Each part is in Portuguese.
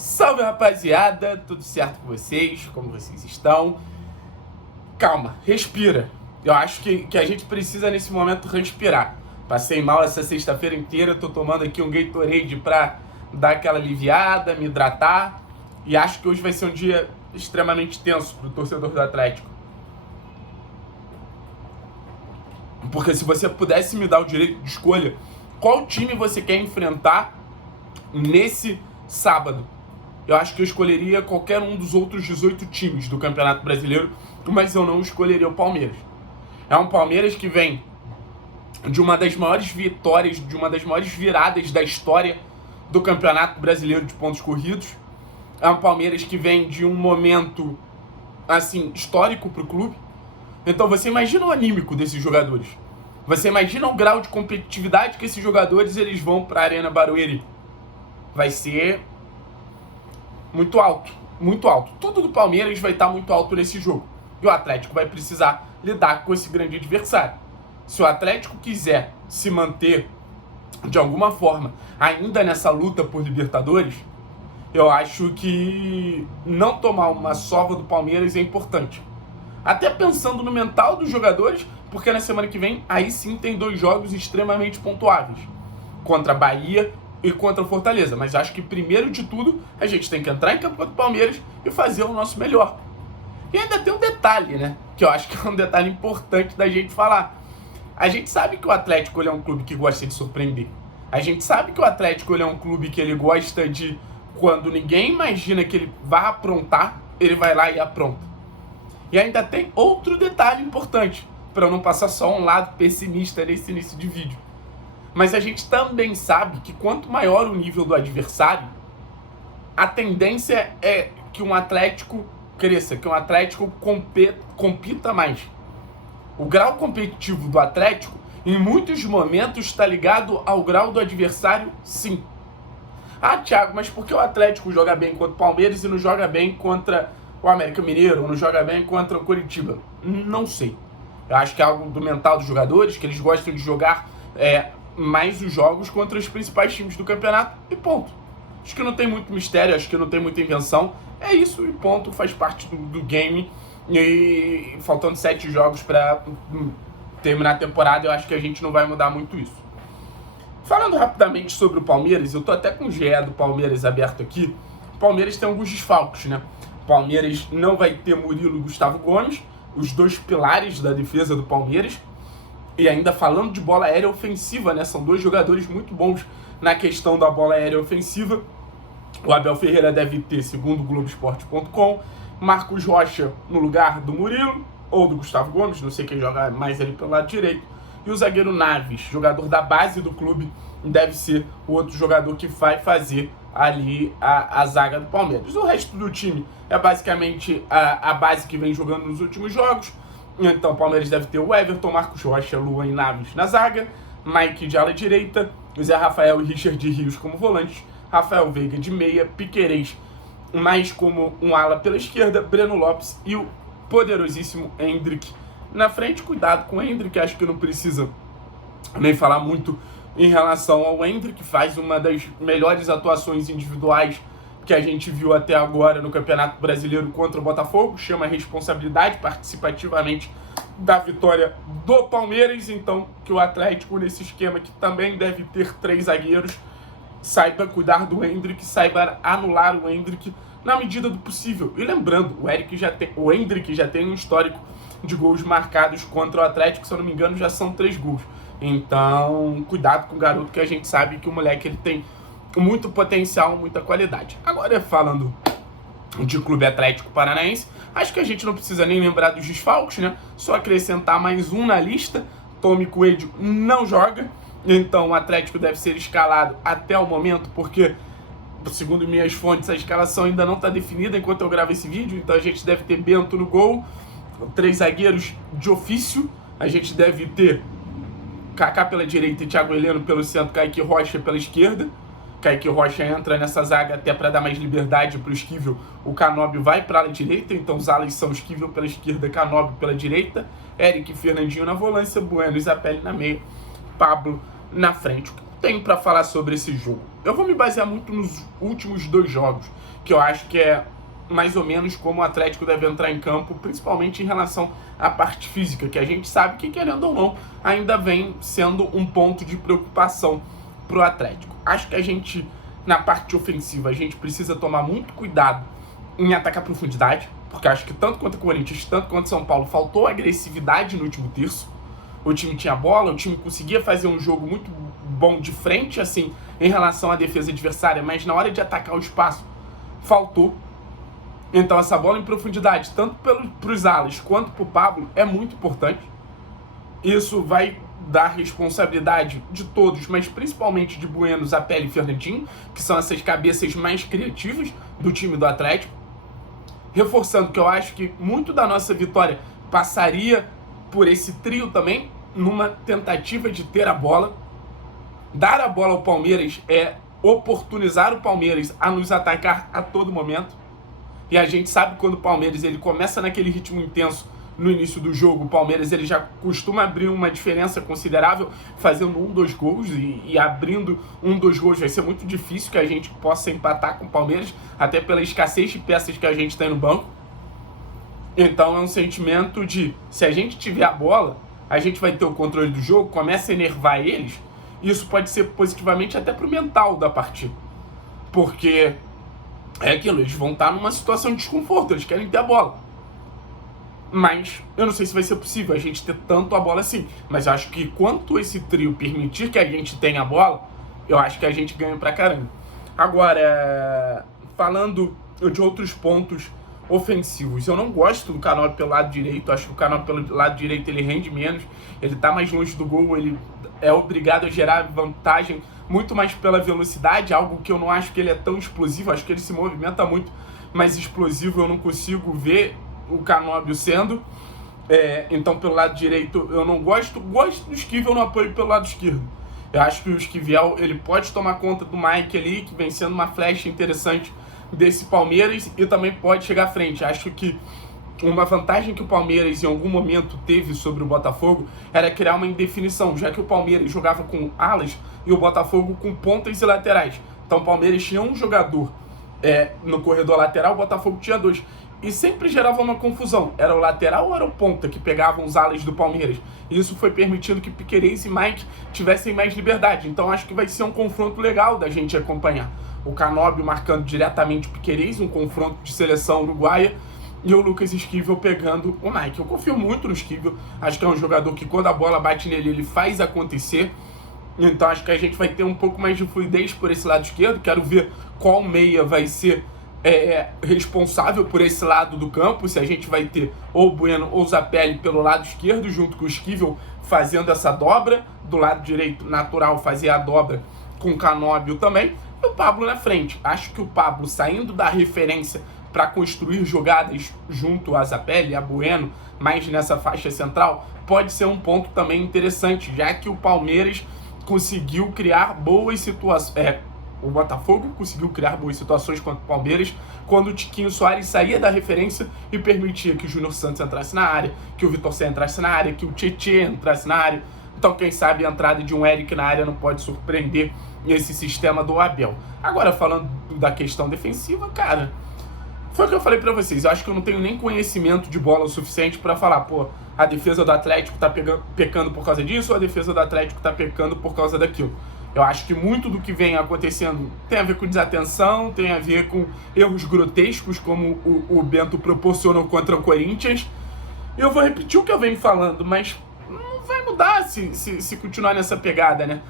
Salve, rapaziada, tudo certo com vocês? Como vocês estão? Calma, respira. Eu acho que a gente precisa nesse momento respirar. Passei mal essa sexta-feira inteira, tô tomando aqui um Gatorade pra dar aquela aliviada, me hidratar. E acho que hoje vai ser um dia extremamente tenso pro torcedor do Atlético. Porque se você pudesse me dar o direito de escolha, qual time você quer enfrentar nesse sábado? Eu acho que eu escolheria qualquer um dos outros 18 times do Campeonato Brasileiro, mas eu não escolheria o Palmeiras. É um Palmeiras que vem de uma das maiores vitórias, de uma das maiores viradas da história do Campeonato Brasileiro de pontos corridos. É um Palmeiras que vem de um momento, assim, histórico para o clube. Então você imagina o anímico desses jogadores. Você imagina o grau de competitividade que esses jogadores eles vão para a Arena Barueri. Vai ser muito alto, muito alto. Tudo do Palmeiras vai estar muito alto nesse jogo. E o Atlético vai precisar lidar com esse grande adversário. Se o Atlético quiser se manter, de alguma forma, ainda nessa luta por Libertadores, eu acho que não tomar uma sova do Palmeiras é importante. Até pensando no mental dos jogadores, porque na semana que vem, aí sim tem 2 jogos extremamente pontuáveis. Contra a Bahia e contra o Fortaleza. Mas acho que primeiro de tudo, a gente tem que entrar em campo contra o Palmeiras e fazer o nosso melhor. E ainda tem um detalhe, né? Que eu acho que é um detalhe importante da gente falar. A gente sabe que o Atlético ele é um clube que gosta de surpreender. A gente sabe que o Atlético ele é um clube que ele gosta de, quando ninguém imagina que ele vai aprontar, ele vai lá e apronta. E ainda tem outro detalhe importante, para eu não passar só um lado pessimista nesse início de vídeo. Mas a gente também sabe que quanto maior o nível do adversário, a tendência é que um Atlético cresça, que um Atlético compita mais. O grau competitivo do Atlético, em muitos momentos, está ligado ao grau do adversário, sim. Ah, Thiago, mas por que o Atlético joga bem contra o Palmeiras e não joga bem contra o América Mineiro, ou não joga bem contra o Coritiba? Não sei. Eu acho que é algo do mental dos jogadores, que eles gostam de jogar mais os jogos contra os principais times do campeonato e ponto. Acho que não tem muito mistério, acho que não tem muita invenção. É isso e ponto, faz parte do game. E faltando 7 jogos para terminar a temporada, eu acho que a gente não vai mudar muito isso. Falando rapidamente sobre o Palmeiras, eu tô até com o GE do Palmeiras aberto aqui. O Palmeiras tem alguns desfalques, né? O Palmeiras não vai ter Murilo e Gustavo Gomes, os 2 pilares da defesa do Palmeiras. E ainda falando de bola aérea ofensiva, né? São 2 jogadores muito bons na questão da bola aérea ofensiva. O Abel Ferreira deve ter, segundo o Globoesporte.com, Marcos Rocha no lugar do Murilo, ou do Gustavo Gomes, não sei quem joga mais ali pelo lado direito. E o zagueiro Naves, jogador da base do clube, deve ser o outro jogador que vai fazer ali a zaga do Palmeiras. O resto do time é basicamente a base que vem jogando nos últimos jogos. Então o Palmeiras deve ter o Everton, Marcos Rocha, Luan e Naves na zaga, Mike de ala direita, Zé Rafael e Richard Rios como volantes, Rafael Veiga de meia, Piquerez mais como um ala pela esquerda, Breno Lopes e o poderosíssimo Endrick na frente. Cuidado com o Endrick, acho que não precisa nem falar muito em relação ao Endrick, que faz uma das melhores atuações individuais que a gente viu até agora no Campeonato Brasileiro contra o Botafogo, chama a responsabilidade participativamente da vitória do Palmeiras. Então que o Atlético, nesse esquema que também deve ter 3 zagueiros, saiba cuidar do Endrick, saiba anular o Endrick na medida do possível. E lembrando, o Endrick já tem um histórico de gols marcados contra o Atlético, se eu não me engano já são 3 gols. Então cuidado com o garoto, que a gente sabe que o moleque ele tem muito potencial, muita qualidade. Agora, falando de Clube Atlético Paranaense, acho que a gente não precisa nem lembrar dos desfalques, né? Só acrescentar mais um na lista. Tommy Coelho não joga, então o Atlético deve ser escalado até o momento, porque, segundo minhas fontes, a escalação ainda não está definida enquanto eu gravo esse vídeo. Então a gente deve ter Bento no gol, 3 zagueiros de ofício. A gente deve ter Kaká pela direita e Thiago Heleno pelo centro, Kaique Rocha pela esquerda. Kaique Rocha entra nessa zaga até para dar mais liberdade para o Esquivel. O Canóbio vai para a direita, então os alas são Esquivel pela esquerda, Canóbio pela direita, Eric e Fernandinho na volância, Bueno e Zapelli na meia, Pablo na frente. tenho para falar sobre esse jogo? Eu vou me basear muito nos últimos 2 jogos, que eu acho que é mais ou menos como o Atlético deve entrar em campo, principalmente em relação à parte física, que a gente sabe que, querendo ou não, ainda vem sendo um ponto de preocupação para o Atlético. Acho que a gente, na parte ofensiva, a gente precisa tomar muito cuidado em atacar a profundidade, porque acho que tanto quanto o Corinthians, tanto quanto o São Paulo, faltou agressividade no último terço. O time tinha bola, o time conseguia fazer um jogo muito bom de frente, assim, em relação à defesa adversária, mas na hora de atacar o espaço, faltou. Então essa bola em profundidade, tanto para os alas quanto para o Pablo, é muito importante. Isso vai dar responsabilidade de todos, mas principalmente de Bueno, Zapelli e Fernandinho, que são essas cabeças mais criativas do time do Atlético. Reforçando que eu acho que muito da nossa vitória passaria por esse trio também, numa tentativa de ter a bola. Dar a bola ao Palmeiras é oportunizar o Palmeiras a nos atacar a todo momento. E a gente sabe quando o Palmeiras ele começa naquele ritmo intenso no início do jogo, o Palmeiras ele já costuma abrir uma diferença considerável, fazendo 1-2 gols, e abrindo 1-2 gols vai ser muito difícil que a gente possa empatar com o Palmeiras, até pela escassez de peças que a gente tem no banco. Então é um sentimento de, se a gente tiver a bola, a gente vai ter o controle do jogo, começa a enervar eles, e isso pode ser positivamente até pro mental da partida. Porque é aquilo, eles vão estar numa situação de desconforto, eles querem ter a bola. Mas eu não sei se vai ser possível a gente ter tanto a bola assim. Mas eu acho que quanto esse trio permitir que a gente tenha a bola, eu acho que a gente ganha pra caramba. Agora, falando de outros pontos ofensivos, eu não gosto do Canóbio pelo lado direito. Acho que o Canóbio pelo lado direito ele rende menos, ele tá mais longe do gol, ele é obrigado a gerar vantagem muito mais pela velocidade, algo que eu não acho que ele é tão explosivo. Acho que ele se movimenta muito mais explosivo, eu não consigo ver o Canóbio sendo. Então pelo lado direito eu não gosto do Esquivel, eu não apoio pelo lado esquerdo. Eu acho que o Esquivel ele pode tomar conta do Mike ali, que vem sendo uma flecha interessante desse Palmeiras, e também pode chegar à frente. Acho que uma vantagem que o Palmeiras em algum momento teve sobre o Botafogo era criar uma indefinição, já que o Palmeiras jogava com alas e o Botafogo com pontas e laterais. Então o Palmeiras tinha um jogador no corredor lateral, o Botafogo tinha 2. E sempre gerava uma confusão. Era o lateral ou era o ponta que pegavam os alas do Palmeiras? E isso foi permitindo que Piquerez e Mike tivessem mais liberdade. Então acho que vai ser um confronto legal da gente acompanhar. O Canóbio marcando diretamente o Piquerez, um confronto de seleção uruguaia, e o Lucas Esquivel pegando o Mike. Eu confio muito no Esquivel. Acho que é um jogador que quando a bola bate nele, ele faz acontecer. Então acho que a gente vai ter um pouco mais de fluidez por esse lado esquerdo. Quero ver qual meia vai ser responsável por esse lado do campo, se a gente vai ter ou o Bueno ou o Zapelli pelo lado esquerdo, junto com o Esquivel fazendo essa dobra, do lado direito natural fazer a dobra com o Canóbio também, e o Pablo na frente. Acho que o Pablo saindo da referência para construir jogadas junto a Zapelli e a Bueno, mais nessa faixa central, pode ser um ponto também interessante, já que o Palmeiras conseguiu criar boas situações, o Botafogo conseguiu criar boas situações contra o Palmeiras quando o Tiquinho Soares saía da referência e permitia que o Júnior Santos entrasse na área, que o Vitor Sá entrasse na área, que o Tietê entrasse na área. Então, quem sabe a entrada de um Eric na área não pode surpreender esse sistema do Abel. Agora, falando da questão defensiva, cara, foi o que eu falei pra vocês. Eu acho que eu não tenho nem conhecimento de bola o suficiente pra falar, a defesa do Atlético tá pecando por causa disso, ou a defesa do Atlético tá pecando por causa daquilo. Eu acho que muito do que vem acontecendo tem a ver com desatenção, tem a ver com erros grotescos, como o Bento proporcionou contra o Corinthians. E eu vou repetir o que eu venho falando, mas não vai mudar se continuar nessa pegada, né?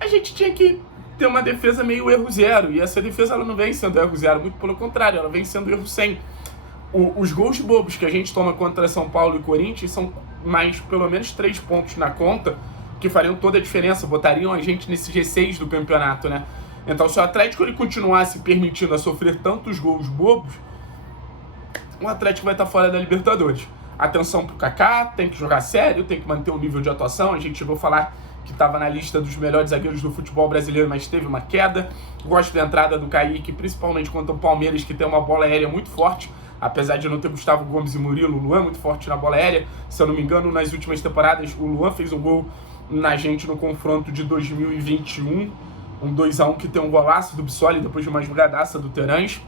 A gente tinha que ter uma defesa meio erro zero, e essa defesa ela não vem sendo erro zero, muito pelo contrário, ela vem sendo erro 100. Os gols bobos que a gente toma contra São Paulo e Corinthians são mais pelo menos 3 pontos na conta, que fariam toda a diferença, botariam a gente nesse G6 do campeonato, né? Então, se o Atlético ele continuasse permitindo a sofrer tantos gols bobos, o Atlético vai estar fora da Libertadores. Atenção pro Kaká, tem que jogar sério, tem que manter o nível de atuação. A gente chegou a falar que estava na lista dos melhores zagueiros do futebol brasileiro, mas teve uma queda. Gosto da entrada do Kaique, principalmente contra o Palmeiras, que tem uma bola aérea muito forte. Apesar de não ter Gustavo Gomes e Murilo, o Luan é muito forte na bola aérea. Se eu não me engano, nas últimas temporadas, o Luan fez um gol na gente no confronto de 2021. Um 2x1 que tem um golaço do Bissoli depois de uma jogadaça do Terãs.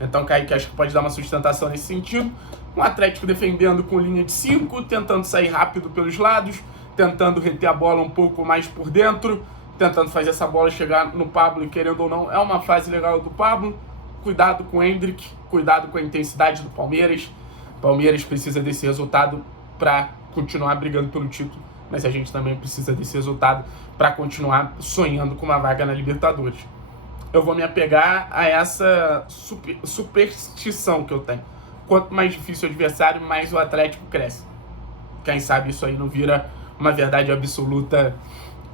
Então, Kaique, acho que pode dar uma sustentação nesse sentido. Um Atlético defendendo com linha de 5, tentando sair rápido pelos lados, tentando reter a bola um pouco mais por dentro, tentando fazer essa bola chegar no Pablo, e querendo ou não, é uma fase legal do Pablo. Cuidado com o Endrick, cuidado com a intensidade do Palmeiras. O Palmeiras precisa desse resultado para continuar brigando pelo título, mas a gente também precisa desse resultado para continuar sonhando com uma vaga na Libertadores. Eu vou me apegar a essa superstição que eu tenho. Quanto mais difícil o adversário, mais o Atlético cresce. Quem sabe isso aí não vira uma verdade absoluta,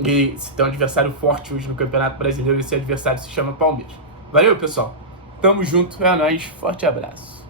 e se tem um adversário forte hoje no Campeonato Brasileiro, esse adversário se chama Palmeiras. Valeu, pessoal. Tamo junto, é nóis, forte abraço.